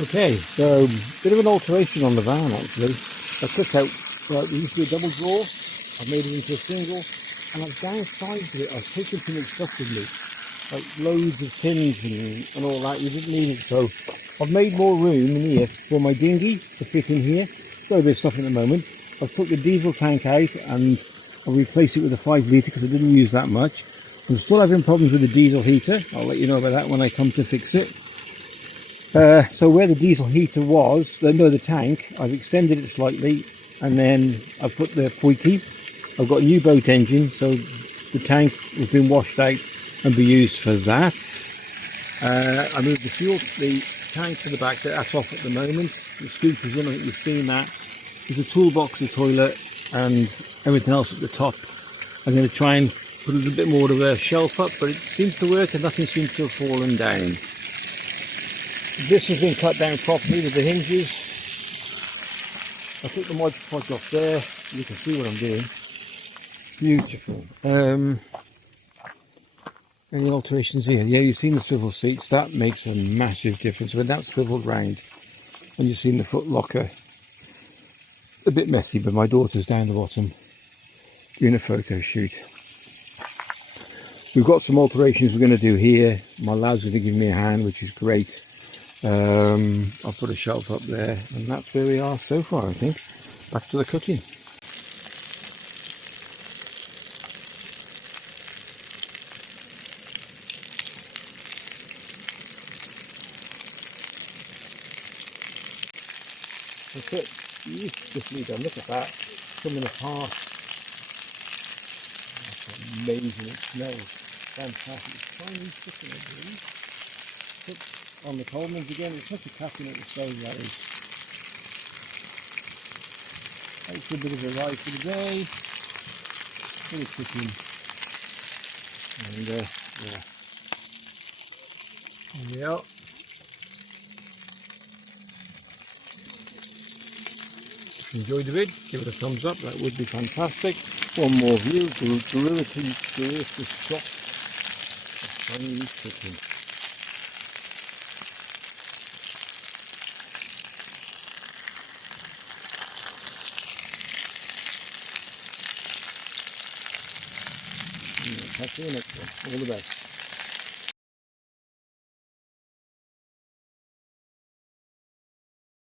Okay, so bit of an alteration on the van actually. I took out, we used to be a double drawer, I've made it into a single, and I've downsized it. I've taken too much stuff with me, like loads of tins and all that. You didn't need it, so I've made more room in here for my dinghy to fit in here. Got a bit of stuff at the moment. I've took the diesel tank out and I'll replace it with a 5 litre because I didn't use that much. I'm still having problems with the diesel heater. I'll let you know about that when I come to fix it. So where the diesel heater was, the tank, I've extended it slightly, and then I've put the Fuiki. I've got a new boat engine, so the tank has been washed out and be used for that. I moved the tank to the back. That's off at the moment. The scooter's in, I think you've seen that. There's a toolbox, the toilet, and everything else at the top. I'm going to try and put a little bit more of a shelf up, but it seems to work and nothing seems to have fallen down. This has been cut down properly with the hinges. I took the Mod Podge off there. You can see what I'm doing. Beautiful. Any alterations here? Yeah, you've seen the swivel seats. That makes a massive difference. When that's swiveled round, and you've seen the foot locker. A bit messy, but my daughter's down the bottom doing a photo shoot. We've got some alterations we're going to do here. My lads are going to give me a hand, which is great. I'll put a shelf up there, and that's where we are so far, I think. Back to the cooking. That's it. You just need to look at that. Coming apart. That's amazing. It smells fantastic. It's Chinese cooking, I believe. On the Coleman's again, it's such a caffeine at the stove, that is. That's a bit of a ride for the day. Bit of cooking. And yeah. There we are. If you enjoyed the vid, give it a thumbs up, that would be fantastic. One more view, Gorilla delicious shot of Chinese cooking. Catch you in the next one. All the best.